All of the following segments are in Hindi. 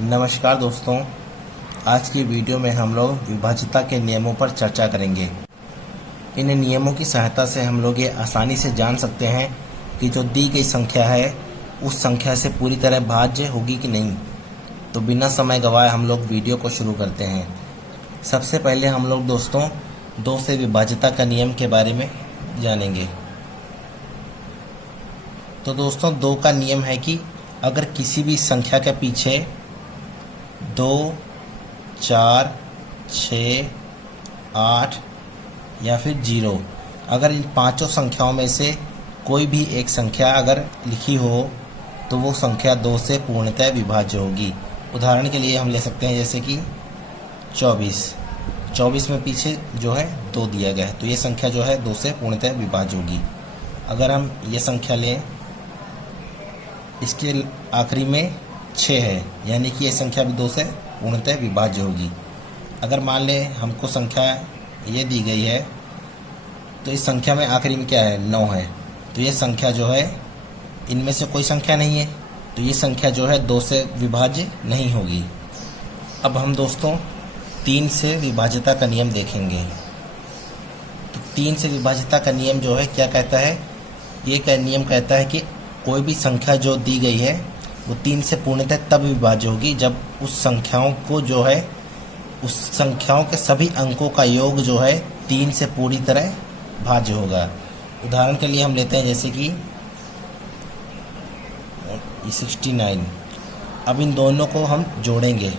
नमस्कार दोस्तों, आज की वीडियो में हम लोग विभाज्यता के नियमों पर चर्चा करेंगे। इन नियमों की सहायता से हम लोग ये आसानी से जान सकते हैं कि जो दी गई संख्या है उस संख्या से पूरी तरह भाज्य होगी कि नहीं। तो बिना समय गवाए हम लोग वीडियो को शुरू करते हैं। सबसे पहले हम लोग दोस्तों 2 से विभाज्यता का नियम के बारे में जानेंगे। तो दोस्तों 2 का नियम है कि अगर किसी भी संख्या के पीछे 2, 4, 6, 8 या फिर 0, अगर इन पांचों संख्याओं में से कोई भी एक संख्या अगर लिखी हो तो वो संख्या 2 से पूर्णतः विभाज्य होगी। उदाहरण के लिए हम ले सकते हैं जैसे कि 24 में पीछे जो है 2 दिया गया है, तो ये संख्या जो है 2 से पूर्णतः विभाज्य होगी। अगर हम ये संख्या लें, इसके आखिरी में 6 है, यानी कि ये संख्या भी 2 से पूर्णतः विभाज्य होगी। अगर मान लें हमको संख्या ये दी गई है तो इस संख्या में आखिरी में क्या है, 9 है, तो ये संख्या जो है इनमें से कोई संख्या नहीं है, तो ये संख्या जो है 2 से विभाज्य नहीं होगी। अब हम दोस्तों 3 से विभाज्यता का नियम देखेंगे। तो 3 से विभाज्यता का नियम जो है क्या कहता है, ये नियम कहता है कि कोई भी संख्या जो दी गई है वो 3 से पूर्णतः तब विभाज्य होगी जब उस संख्याओं को जो है उस संख्याओं के सभी अंकों का योग जो है 3 से पूरी तरह भाज्य होगा। उदाहरण के लिए हम लेते हैं जैसे कि 69। अब इन दोनों को हम जोड़ेंगे,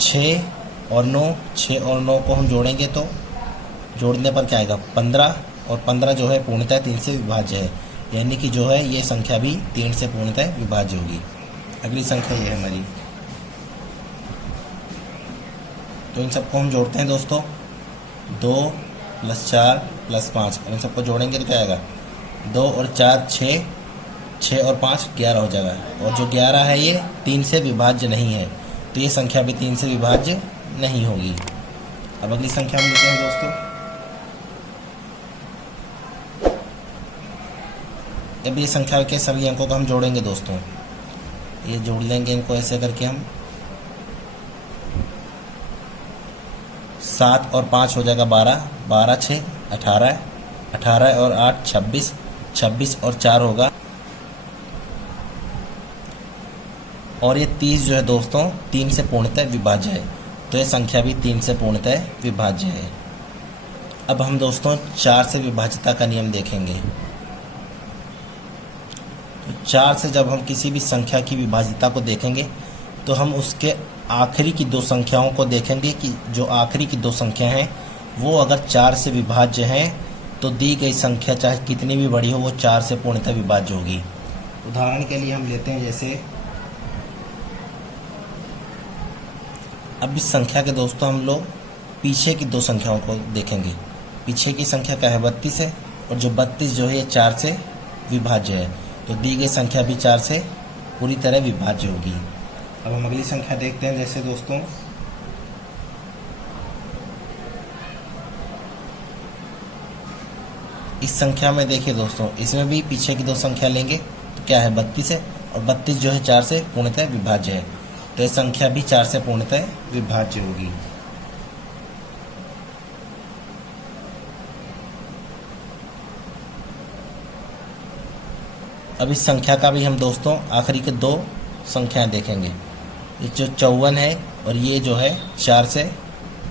6 और 9 को हम जोड़ेंगे तो जोड़ने पर क्या आएगा, 15, और 15 जो है पूर्णतः 3 से विभाज्य है, यानी कि जो है ये संख्या भी 3 से पूर्णतः विभाज्य होगी। अगली संख्या ये है हमारी, तो इन सबको हम जोड़ते हैं दोस्तों, 2 + 4 + 5, और इन सबको जोड़ेंगे तो क्या आएगा, 2 और 4 6, 6 और 5 11 हो जाएगा, और जो 11 है ये 3 से विभाज्य नहीं है, तो ये संख्या भी 3 से विभाज्य नहीं होगी। अब अगली संख्या हम लेते हैं दोस्तों, अब ये संख्या के सभी अंकों को हम जोड़ेंगे दोस्तों, ये जोड़ लेंगे इनको ऐसे करके हम, 7 और 5 हो जाएगा 12, 12 6 18, 18 और 8 26, 26 और 4 होगा, और ये 30 जो है दोस्तों 3 से पूर्णतः विभाज्य है, तो ये संख्या भी 3 से पूर्णतः विभाज्य है। अब हम दोस्तों 4 से विभाज्यता का नियम देखेंगे। तो 4 से जब हम किसी भी संख्या की विभाज्यता को देखेंगे तो हम उसके आखिरी की 2 संख्याओं को देखेंगे कि जो आखिरी की 2 संख्या हैं वो अगर 4 से विभाज्य हैं तो दी गई संख्या चाहे कितनी भी बड़ी हो वो 4 से पूर्णतः विभाज्य होगी। उदाहरण के लिए हम लेते हैं जैसे, अब इस संख्या के दोस्तों हम लोग पीछे की 2 संख्याओं को देखेंगे। पीछे की संख्या क्या है, 32 है, और जो 32 जो है ये 4 से विभाज्य है, तो दी गई संख्या भी 4 से पूरी तरह विभाज्य होगी। अब हम अगली संख्या देखते हैं जैसे दोस्तों, इस संख्या में देखिए दोस्तों, इसमें भी पीछे की 2 संख्या लेंगे तो क्या है, 32 है, और 32 जो है 4 से पूर्णतः विभाज्य है, तो यह संख्या भी 4 से पूर्णतः विभाज्य होगी। अब इस संख्या का भी हम दोस्तों आखिरी के 2 संख्याएं देखेंगे। ये जो 54 है और ये जो है 4 से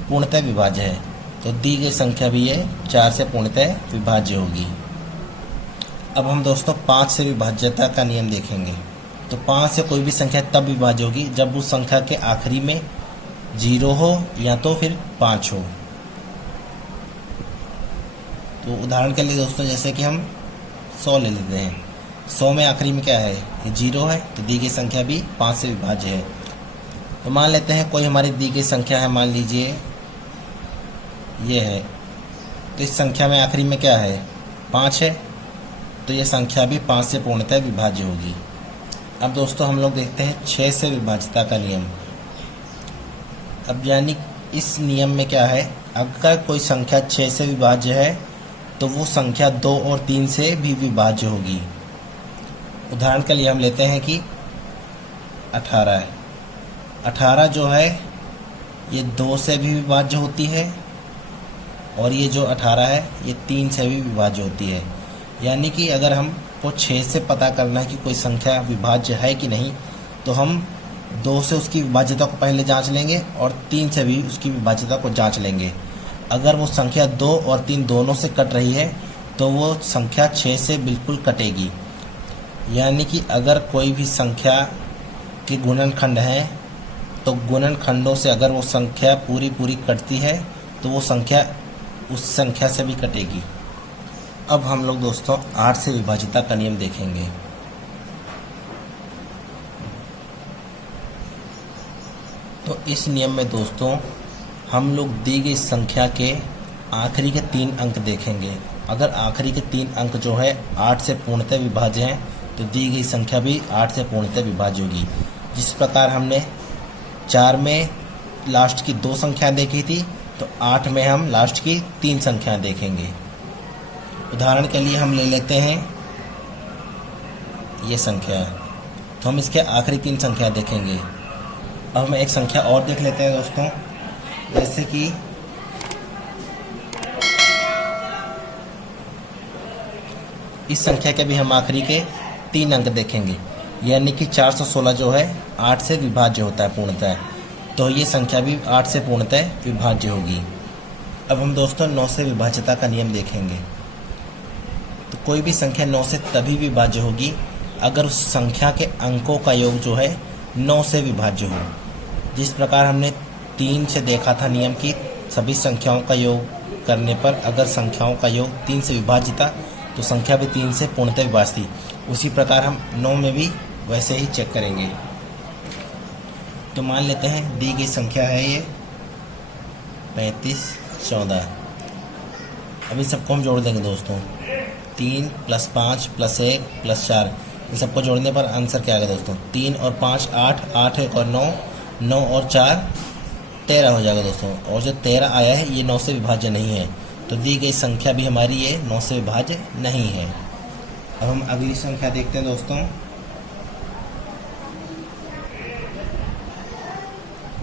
पूर्णतः विभाज्य है, तो दी गई संख्या भी ये 4 से पूर्णतः विभाज्य होगी। अब हम दोस्तों 5 से विभाज्यता का नियम देखेंगे। तो 5 से कोई भी संख्या तब विभाज्य होगी जब उस संख्या के आखिरी में 0 हो या तो फिर 5 हो। तो उदाहरण के लिए दोस्तों जैसे कि हम 100 ले लेते हैं, 100 में आखिरी में क्या है, ये 0 है, तो दी गई संख्या भी 5 से विभाज्य है। तो मान लेते हैं कोई हमारी दी गई संख्या है, मान लीजिए ये है, तो इस संख्या में आखिरी में क्या है, 5 है, तो ये संख्या भी 5 से पूर्णतः विभाज्य होगी। अब दोस्तों हम लोग देखते हैं 6 से विभाज्यता का नियम। अब यानी इस नियम में क्या है, अगर कोई संख्या 6 से विभाज्य है तो वो संख्या 2 और 3 से भी विभाज्य होगी। उदाहरण के लिए हम लेते हैं कि 18 है, 18 जो है ये 2 से भी विभाज्य होती है और ये जो 18 है ये 3 से भी विभाज्य होती है। यानी कि अगर हमको 6 से पता करना है कि कोई संख्या विभाज्य है कि नहीं, तो हम 2 से उसकी विभाज्यता को पहले जांच लेंगे और 3 से भी उसकी विभाज्यता को जांच लेंगे। अगर वो संख्या 2 और 3 दोनों से कट रही है तो वो संख्या 6 से बिल्कुल कटेगी। यानी कि अगर कोई भी संख्या के गुणनखंड हैं तो गुणनखंडों से अगर वो संख्या पूरी पूरी कटती है तो वो संख्या उस संख्या से भी कटेगी। अब हम लोग दोस्तों 8 से विभाज्यता का नियम देखेंगे। तो इस नियम में दोस्तों हम लोग दी गई संख्या के आखिरी के 3 अंक देखेंगे। अगर आखिरी के 3 अंक जो है 8 से पूर्णतः विभाज्य हैं तो दी गई संख्या भी 8 से पूर्णतः विभाज्य होगी। जिस प्रकार हमने 4 में लास्ट की 2 संख्याएं देखी थी, तो 8 में हम लास्ट की 3 संख्याएं देखेंगे। उदाहरण के लिए हम ले लेते हैं ये संख्या है, तो हम इसके आखिरी 3 संख्याएं देखेंगे। अब हम एक संख्या और देख लेते हैं दोस्तों, जैसे कि इस संख्या के भी हम आखिरी के 3 अंक देखेंगे। यानी कि 416 जो है 8 से विभाज्य होता है पूर्णतः, तो ये संख्या भी 8 से पूर्णतः विभाज्य होगी। अब हम दोस्तों 9 से विभाज्यता का नियम देखेंगे। तो कोई भी संख्या 9 से तभी विभाज्य होगी अगर उस संख्या के अंकों का योग जो है 9 से विभाज्य हो। जिस प्रकार हमने 3 से देखा था नियम की सभी संख्याओं का योग करने पर अगर संख्याओं का योग 3 से विभाज्य था तो संख्या भी 3 से पूर्णतः विभाज्य थी। उसी प्रकार हम 9 में भी वैसे ही चेक करेंगे। तो मान लेते हैं दी गई संख्या है ये 35, 14। अब इन सबको हम जोड़ देंगे दोस्तों। 3 + 5 + 1 + 4, इन सबको जोड़ने पर आंसर क्या आएगा दोस्तों? 3 और 5 8, 8 1 और 9, 9 और 4 13 हो जाएगा दोस्तों। और जो 13 आया है ये 9 से विभाज्य नहीं है, तो दी गई संख्या भी हमारी ये 9 से विभाज्य नहीं है। अब हम अगली संख्या देखते हैं दोस्तों।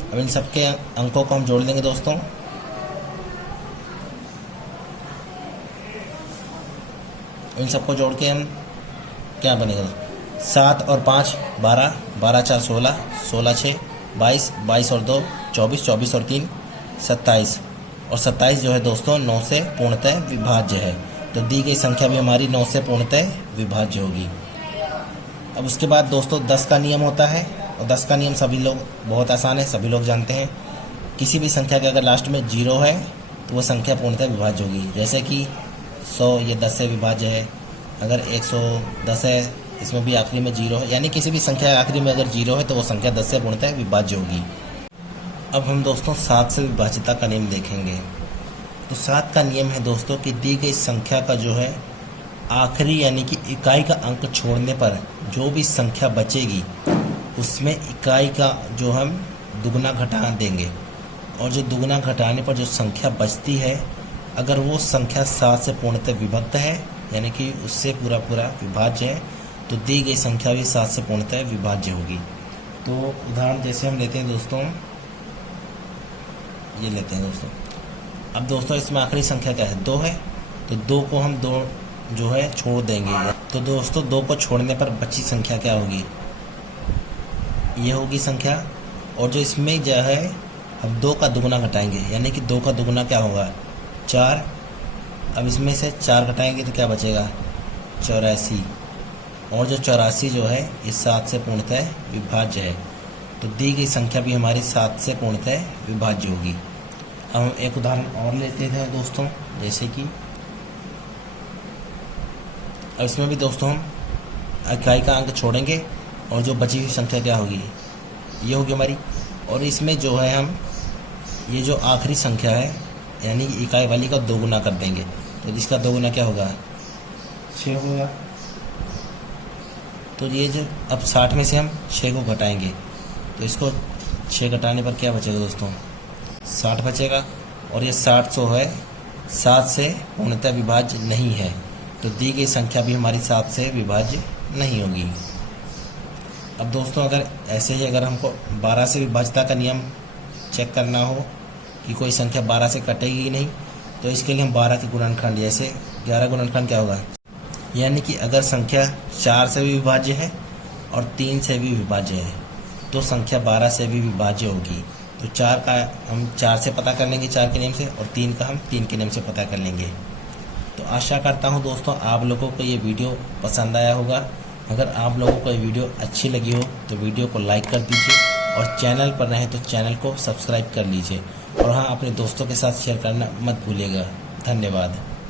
अब इन सबके अंकों को हम जोड़ देंगे दोस्तों। इन सबको जोड़ के हम क्या बनेगा? 7 और 5 12, 12 4 16, 16 6 22, 22 और 2 24, 24 और 3 27, और 27 जो है दोस्तों 9 से पूर्णतः विभाज्य है। तो दी गई संख्या भी हमारी 9 से पूर्णतः विभाज्य होगी। अब उसके बाद दोस्तों 10 का नियम होता है, और 10 का नियम सभी लोग बहुत आसान है, सभी लोग जानते हैं। किसी भी संख्या के अगर लास्ट में 0 है तो वो संख्या पूर्णतः विभाज्य होगी। जैसे कि 100 ये 10 से विभाज्य है। अगर 110 है इसमें भी आखिरी में 0 है, यानी किसी भी संख्या आखिरी में अगर 0 है तो वो संख्या 10 से पूर्णतः विभाज्य होगी। अब हम दोस्तों 7 से विभाज्यता का नियम देखेंगे। तो 7 का नियम है दोस्तों कि दी गई संख्या का जो है आखिरी यानी कि इकाई का अंक छोड़ने पर जो भी संख्या बचेगी उसमें इकाई का जो हम दुगना घटा देंगे, और जो दुगना घटाने पर जो संख्या बचती है अगर वो संख्या 7 से पूर्णतः विभक्त है यानी कि उससे पूरा पूरा विभाज्य है, तो दी गई संख्या भी 7 से पूर्णतः विभाज्य होगी। तो उदाहरण जैसे हम लेते हैं दोस्तों, ये लेते हैं दोस्तों। अब दोस्तों इसमें आखिरी संख्या क्या है? 2 है, तो 2 को हम 2 जो है छोड़ देंगे। तो दोस्तों 2 को छोड़ने पर बची संख्या क्या होगी? ये होगी संख्या। और जो इसमें जो है हम 2 का दुगुना घटाएंगे, यानी कि 2 का दुगुना क्या होगा? 4। अब इसमें से 4 घटाएंगे तो क्या बचेगा? 84। और जो 84 जो है इस 7 से पूर्णतः विभाज्य है, तो दी गई संख्या भी हमारी 7 से पूर्णतः विभाज्य होगी। अब हम एक उदाहरण और लेते हैं दोस्तों, जैसे कि अब इसमें भी दोस्तों हम इकाई का अंक छोड़ेंगे और जो बची हुई संख्या क्या होगी? ये होगी हमारी। और इसमें जो है हम ये जो आखिरी संख्या है यानी कि इकाई वाली का दोगुना कर देंगे, तो इसका दोगुना क्या होगा? 6 होगा। तो ये जो अब 60 में से हम 6 को घटाएंगे, तो इसको 6 घटाने पर क्या बचेगा दोस्तों? 60 बचेगा। और ये 60 जो है 7 से पूर्णतः विभाज्य नहीं है, तो दी गई संख्या भी हमारी 7 से विभाज्य नहीं होगी। अब दोस्तों अगर ऐसे ही अगर हमको 12 से विभाज्यता का नियम चेक करना हो कि कोई संख्या 12 से कटेगी ही नहीं, तो इसके लिए हम 12 के गुणनखंड, जैसे 11 गुणनखंड क्या होगा, यानी कि अगर संख्या 4 से भी विभाज्य है और 3 से भी विभाज्य है तो संख्या 12 से भी विभाज्य होगी। तो 4 का हम 4 से पता कर लेंगे 4 के नियम से, और 3 का हम 3 के नियम से पता कर लेंगे। तो आशा करता हूँ दोस्तों आप लोगों को ये वीडियो पसंद आया होगा। अगर आप लोगों को ये वीडियो अच्छी लगी हो तो वीडियो को लाइक कर दीजिए, और चैनल पर नए तो चैनल को सब्सक्राइब कर लीजिए, और हाँ अपने दोस्तों के साथ शेयर करना मत भूलिएगा। धन्यवाद।